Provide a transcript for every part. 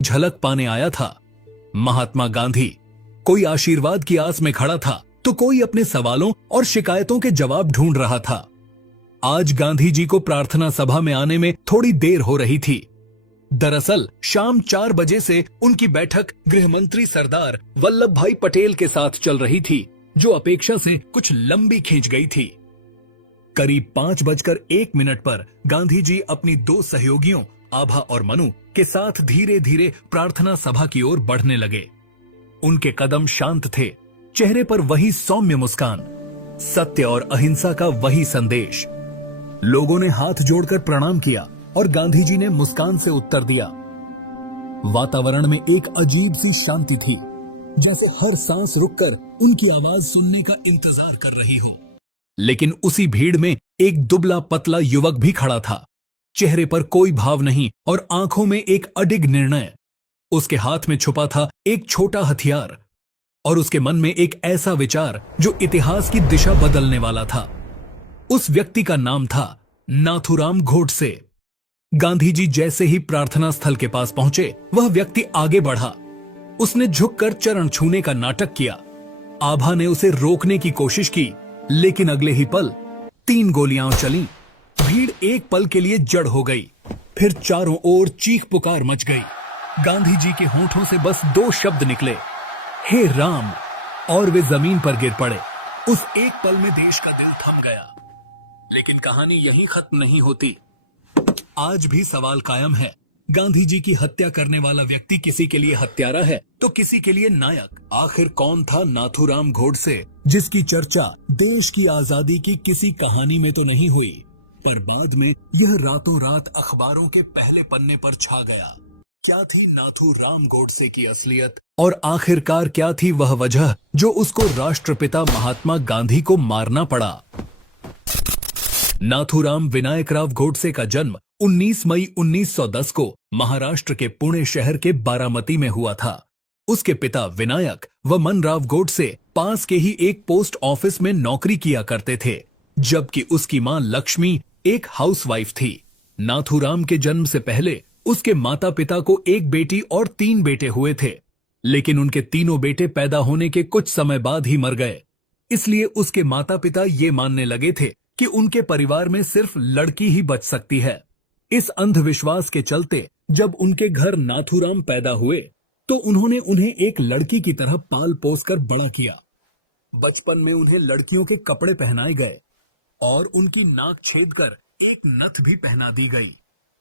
झलक पाने आया था। महात्मा गांधी कोई आशीर्वाद की आस में खड़ा था तो कोई अपने सवालों और शिकायतों के जवाब ढूंढ रहा था। आज गांधी जी को प्रार्थना सभा में आने में थोड़ी देर हो रही थी। दरअसल शाम 4 बजे से उनकी बैठक गृह मंत्री सरदार वल्लभ भाई पटेल के साथ चल रही थी, जो अपेक्षा से कुछ लंबी खींच गई थी। करीब 5:01 पर गांधी जी अपनी 2 सहयोगियों आभा और मनु के साथ धीरे धीरे प्रार्थना सभा की ओर बढ़ने लगे। उनके कदम शांत थे, चेहरे पर वही सौम्य मुस्कान, सत्य और अहिंसा का वही संदेश। लोगों ने हाथ जोड़कर प्रणाम किया और गांधी जी ने मुस्कान से उत्तर दिया। वातावरण में एक अजीब सी शांति थी, जैसे हर सांस रुककर उनकी आवाज सुनने का इंतजार कर रही हो। लेकिन उसी भीड़ में एक दुबला पतला युवक भी खड़ा था। चेहरे पर कोई भाव नहीं और आंखों में एक अडिग निर्णय। उसके हाथ में छुपा था एक छोटा हथियार और उसके मन में एक ऐसा विचार जो इतिहास की दिशा बदलने वाला था। उस व्यक्ति का नाम था नाथूराम गोडसे। गांधी जी जैसे ही प्रार्थना स्थल के पास पहुंचे, वह व्यक्ति आगे बढ़ा। उसने झुककर चरण छूने का नाटक किया। आभा ने उसे रोकने की कोशिश की, लेकिन अगले ही पल 3 गोलियां चलीं। भीड़ एक पल के लिए जड़ हो गई, फिर चारों ओर चीख पुकार मच गई। गांधी जी के होठों से बस 2 शब्द निकले, हे राम, और वे जमीन पर गिर पड़े। उस एक पल में देश का दिल थम गया। लेकिन कहानी यहीं खत्म नहीं होती। आज भी सवाल कायम है। गांधी जी की हत्या करने वाला व्यक्ति किसी के लिए हत्यारा है तो किसी के लिए नायक। आखिर कौन था नाथूराम गोडसे, जिसकी चर्चा देश की आजादी की किसी कहानी में तो नहीं हुई, पर बाद में यह रातों रात अखबारों के पहले पन्ने पर छा गया। क्या थी नाथूराम गोडसे की असलियत, और आखिरकार क्या थी वह वजह जो उसको राष्ट्रपिता महात्मा गांधी को मारना पड़ा। नाथूराम विनायकराव गोडसे का जन्म 19 मई 1910 को महाराष्ट्र के पुणे शहर के बारामती में हुआ था। उसके पिता विनायक व मनराव गोडसे पास के ही एक पोस्ट ऑफिस में नौकरी किया करते थे, जबकि उसकी मां लक्ष्मी एक हाउसवाइफ थी। नाथूराम के जन्म से पहले उसके माता पिता को एक बेटी और 3 बेटे हुए थे, लेकिन उनके तीनों बेटे पैदा होने के कुछ समय बाद ही मर गए। इसलिए उसके माता पिता ये मानने लगे थे कि उनके परिवार में सिर्फ लड़की ही बच सकती है। इस अंधविश्वास के चलते जब उनके घर नाथूराम पैदा हुए तो उन्होंने उन्हें एक लड़की की तरह पाल पोस कर बड़ा किया। बचपन में उन्हें लड़कियों के कपड़े पहनाए गए और उनकी नाक छेद कर एक नथ भी पहना दी गई।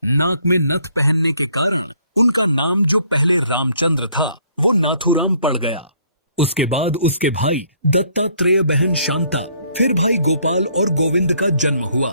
नाक में नथ पहनने के कारण उनका नाम जो पहले रामचंद्र था वो नाथूराम पड़ गया। उसके बाद उसके भाई दत्तात्रेय, बहन शांता, फिर भाई गोपाल और गोविंद का जन्म हुआ।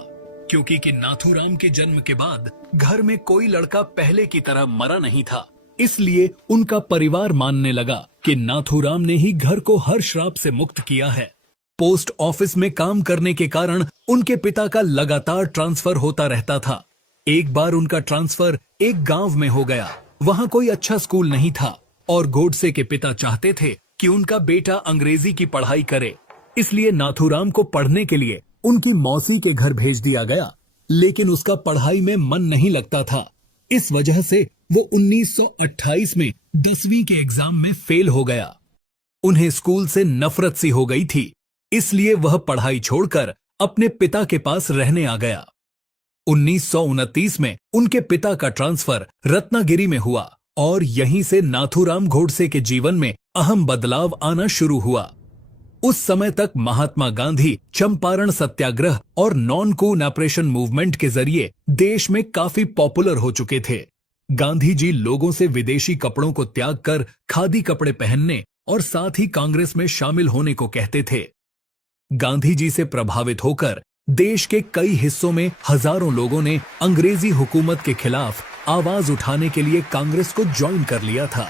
क्योंकि कि नाथूराम के जन्म के बाद घर में कोई लड़का पहले की तरह मरा नहीं था, इसलिए उनका परिवार मानने लगा कि नाथूराम ने ही घर को हर श्राप से मुक्त किया है। पोस्ट ऑफिस में काम करने के कारण उनके पिता का लगातार ट्रांसफर होता रहता था। एक बार उनका ट्रांसफर एक गांव में हो गया। वहां कोई अच्छा स्कूल नहीं था और गोडसे के पिता चाहते थे कि उनका बेटा अंग्रेजी की पढ़ाई करे, इसलिए नाथूराम को पढ़ने के लिए उनकी मौसी के घर भेज दिया गया। लेकिन उसका पढ़ाई में मन नहीं लगता था। इस वजह से वो 1928 में 10वीं के एग्जाम में फेल हो गया। उन्हें स्कूल से नफरत सी हो गई थी, इसलिए वह पढ़ाई छोड़कर अपने पिता के पास रहने आ गया। 1929 में उनके पिता का ट्रांसफर रत्नागिरी में हुआ और यहीं से नाथूराम गोडसे के जीवन में अहम बदलाव आना शुरू हुआ। उस समय तक महात्मा गांधी चंपारण सत्याग्रह और नॉन कोऑपरेशन मूवमेंट के जरिए देश में काफी पॉपुलर हो चुके थे। गांधी जी लोगों से विदेशी कपड़ों को त्याग कर खादी कपड़े पहनने और साथ ही कांग्रेस में शामिल होने को कहते थे। गांधी जी से प्रभावित होकर देश के कई हिस्सों में हजारों लोगों ने अंग्रेजी हुकूमत के खिलाफ आवाज उठाने के लिए कांग्रेस को ज्वाइन कर लिया था।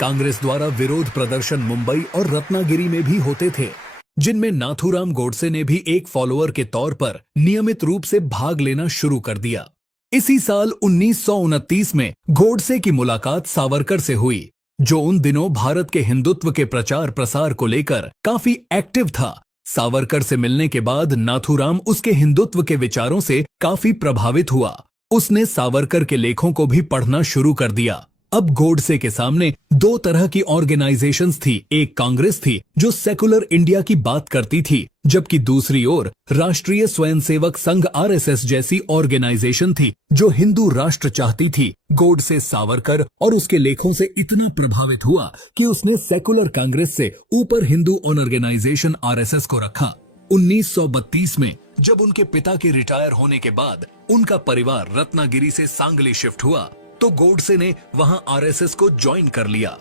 कांग्रेस द्वारा विरोध प्रदर्शन मुंबई और रत्नागिरी में भी होते थे, जिनमें नाथूराम गोडसे ने भी एक फॉलोअर के तौर पर नियमित रूप से भाग लेना शुरू कर दिया। इसी साल 1929 में गोडसे की मुलाकात सावरकर से हुई, जो उन दिनों भारत के हिंदुत्व के प्रचार प्रसार को लेकर काफी एक्टिव था। सावरकर से मिलने के बाद नाथूराम उसके हिंदुत्व के विचारों से काफी प्रभावित हुआ। उसने सावरकर के लेखों को भी पढ़ना शुरू कर दिया। अब गोडसे के सामने दो तरह की ऑर्गेनाइजेशंस थी। एक कांग्रेस थी जो सेकुलर इंडिया की बात करती थी, जबकि दूसरी ओर राष्ट्रीय स्वयंसेवक संघ आरएसएस जैसी ऑर्गेनाइजेशन थी जो हिंदू राष्ट्र चाहती थी। गोडसे सावरकर और उसके लेखों से इतना प्रभावित हुआ कि उसने सेकुलर कांग्रेस से ऊपर हिंदू ऑर्गेनाइजेशन आरएसएस को रखा। 1932 में जब उनके पिता के रिटायर होने के बाद उनका परिवार रत्नागिरी से सांगली शिफ्ट हुआ तो गोडसे ने वहां आरएसएस को ज्वाइन कर लिया।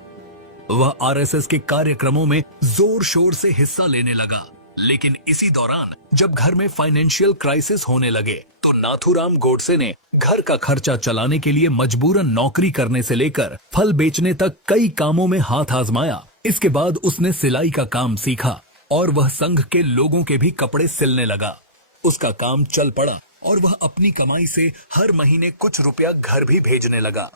वह आरएसएस के कार्यक्रमों में जोर शोर से हिस्सा लेने लगा, लेकिन इसी दौरान जब घर में फाइनेंशियल क्राइसिस होने लगे तो नाथूराम गोडसे ने घर का खर्चा चलाने के लिए मजबूरन नौकरी करने से लेकर फल बेचने तक कई कामों में हाथ आजमाया। इसके बाद उसने सिलाई का काम सीखा और वह संघ के लोगों के भी कपड़े सिलने लगा। उसका काम चल पड़ा और वह अपनी कमाई से हर महीने कुछ रुपया घर भी भेजने लगा।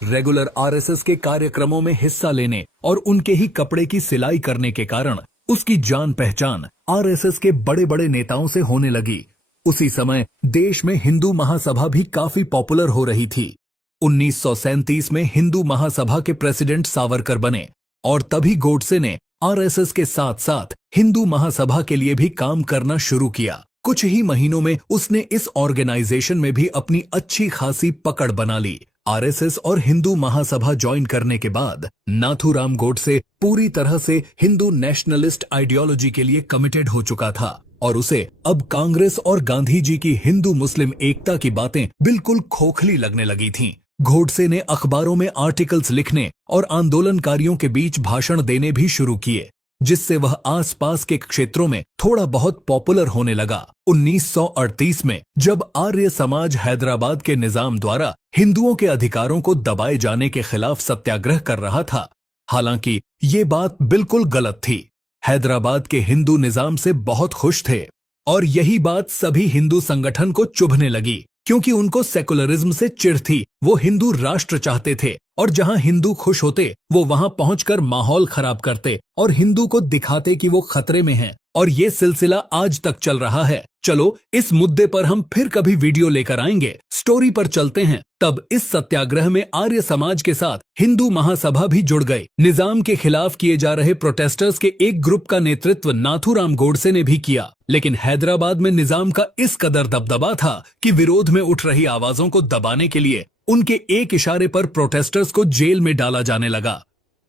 रेगुलर आरएसएस के कार्यक्रमों में हिस्सा लेने और उनके ही कपड़े की सिलाई करने के कारण उसकी जान पहचान आरएसएस के बड़े बड़े नेताओं से होने लगी। उसी समय देश में हिंदू महासभा भी काफी पॉपुलर हो रही थी। 1937 में हिंदू महासभा के प्रेसिडेंट सावरकर बने और तभी गोडसे ने आरएसएस के साथ साथ हिंदू महासभा के लिए भी काम करना शुरू किया। कुछ ही महीनों में उसने इस ऑर्गेनाइजेशन में भी अपनी अच्छी खासी पकड़ बना ली। आरएसएस और हिंदू महासभा ज्वाइन करने के बाद नाथूराम गोडसे पूरी तरह से हिंदू नेशनलिस्ट आइडियोलॉजी के लिए कमिटेड हो चुका था और उसे अब कांग्रेस और गांधी जी की हिंदू मुस्लिम एकता की बातें बिल्कुल खोखली लगने लगी थीं। गोडसे ने अखबारों में आर्टिकल्स लिखने और आंदोलनकारियों के बीच भाषण देने भी शुरू किए, जिससे वह आसपास के क्षेत्रों में थोड़ा बहुत पॉपुलर होने लगा। 1938 में जब आर्य समाज हैदराबाद के निजाम द्वारा हिंदुओं के अधिकारों को दबाए जाने के खिलाफ सत्याग्रह कर रहा था, हालांकि ये बात बिल्कुल गलत थी। हैदराबाद के हिंदू निजाम से बहुत खुश थे और यही बात सभी हिंदू संगठन को चुभने लगी, क्योंकि उनको सेकुलरिज्म से चिढ़ थी। वो हिंदू राष्ट्र चाहते थे और जहां हिंदू खुश होते वो वहां पहुंचकर माहौल खराब करते और हिंदू को दिखाते कि वो खतरे में हैं, और ये सिलसिला आज तक चल रहा है। चलो इस मुद्दे पर हम फिर कभी वीडियो लेकर आएंगे। स्टोरी पर चलते हैं। तब इस सत्याग्रह में आर्य समाज के साथ हिंदू महासभा भी जुड़ गई। निजाम के खिलाफ किए जा रहे प्रोटेस्टर्स के एक ग्रुप का नेतृत्व नाथूराम गोडसे ने भी किया, लेकिन हैदराबाद में निजाम का इस कदर दबदबा था कि विरोध में उठ रही आवाजों को दबाने के लिए उनके एक इशारे पर प्रोटेस्टर्स को जेल में डाला जाने लगा।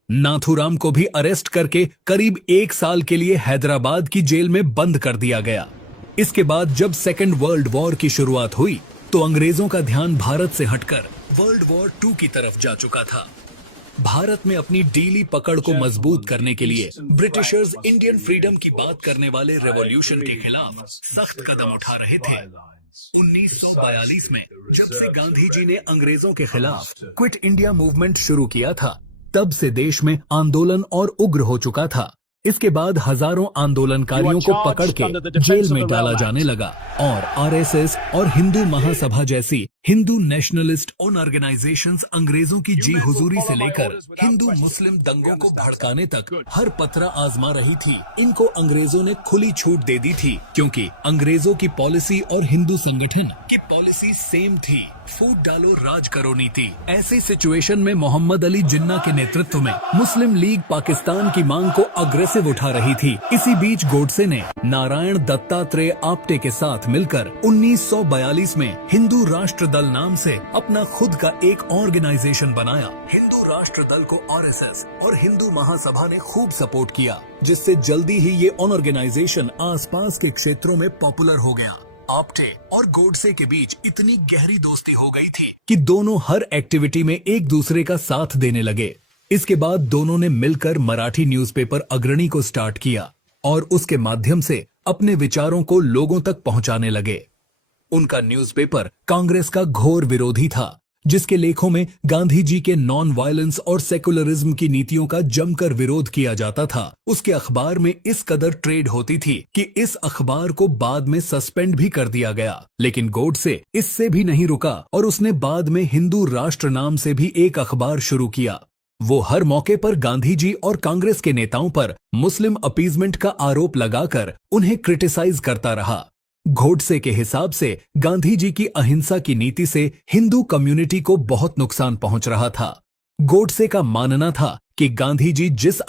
नाथूराम को भी अरेस्ट करके करीब 1 साल के लिए हैदराबाद की जेल में बंद कर दिया गया। इसके बाद जब सेकेंड वर्ल्ड वॉर की शुरुआत हुई तो अंग्रेजों का ध्यान भारत से हटकर वर्ल्ड वॉर 2 की तरफ जा चुका था। भारत में अपनी डीली पकड़ को मजबूत करने के लिए ब्रिटिशर्स इंडियन फ्रीडम की बात करने वाले रेवोल्यूशन के खिलाफ सख्त कदम उठा रहे थे। 1942 में जब से गांधी जी ने अंग्रेजों के खिलाफ क्विट इंडिया मूवमेंट शुरू किया था, तब से देश में आंदोलन और उग्र हो चुका था। इसके बाद हजारों आंदोलनकारियों को पकड़ के जेल में डाला जाने लगा और आरएसएस और हिंदू महासभा जैसी हिंदू नेशनलिस्ट ऑर्गेनाइजेशंस अंग्रेजों की जी हुजूरी से लेकर हिंदू मुस्लिम दंगों को भड़काने तक हर पत्रा आजमा रही थी। इनको अंग्रेजों ने खुली छूट दे दी थी, क्योंकि अंग्रेजों की पॉलिसी और हिंदू संगठन की पॉलिसी सेम थी। फूट डालो राज करो नीति। ऐसी सिचुएशन में मोहम्मद अली जिन्ना के नेतृत्व में मुस्लिम लीग पाकिस्तान की मांग को अग्रेसिव उठा रही थी। इसी बीच गोडसे ने नारायण दत्तात्रेय आप्टे के साथ मिलकर 1942 में हिंदू राष्ट्र दल नाम से अपना खुद का एक ऑर्गेनाइजेशन बनाया। हिंदू राष्ट्र दल को आरएसएस और हिंदू महासभा ने खूब सपोर्ट किया, जिससे जल्दी ही ये ऑर्गेनाइजेशन आसपास के क्षेत्रों में पॉपुलर हो गया। आप्टे और गोडसे के बीच इतनी गहरी दोस्ती हो गई थी कि दोनों हर एक्टिविटी में एक दूसरे का साथ देने लगे। इसके बाद दोनों ने मिलकर मराठी न्यूज़पेपर अग्रणी को स्टार्ट किया और उसके माध्यम से अपने विचारों को लोगों तक पहुंचाने लगे। उनका न्यूज़पेपर कांग्रेस का घोर विरोधी था, जिसके लेखों में गांधी जी के नॉन वायलेंस और सेकुलरिज्म की नीतियों का जमकर विरोध किया जाता था। उसके अखबार में इस कदर ट्रेड होती थी कि इस अखबार को बाद में सस्पेंड भी कर दिया गया। लेकिन गोडसे इससे भी नहीं रुका और उसने बाद में हिंदू राष्ट्र नाम से भी एक अखबार शुरू किया। वो हर मौके पर गांधी जी और कांग्रेस के नेताओं पर मुस्लिम अपीजमेंट का आरोप लगाकर उन्हें क्रिटिसाइज करता रहा। गोडसे के हिसाब से गांधी जी की अहिंसा की नीति से हिंदू कम्युनिटी को बहुत नुकसान पहुंच रहा था। गोडसे का मानना था कि गांधी जी जिस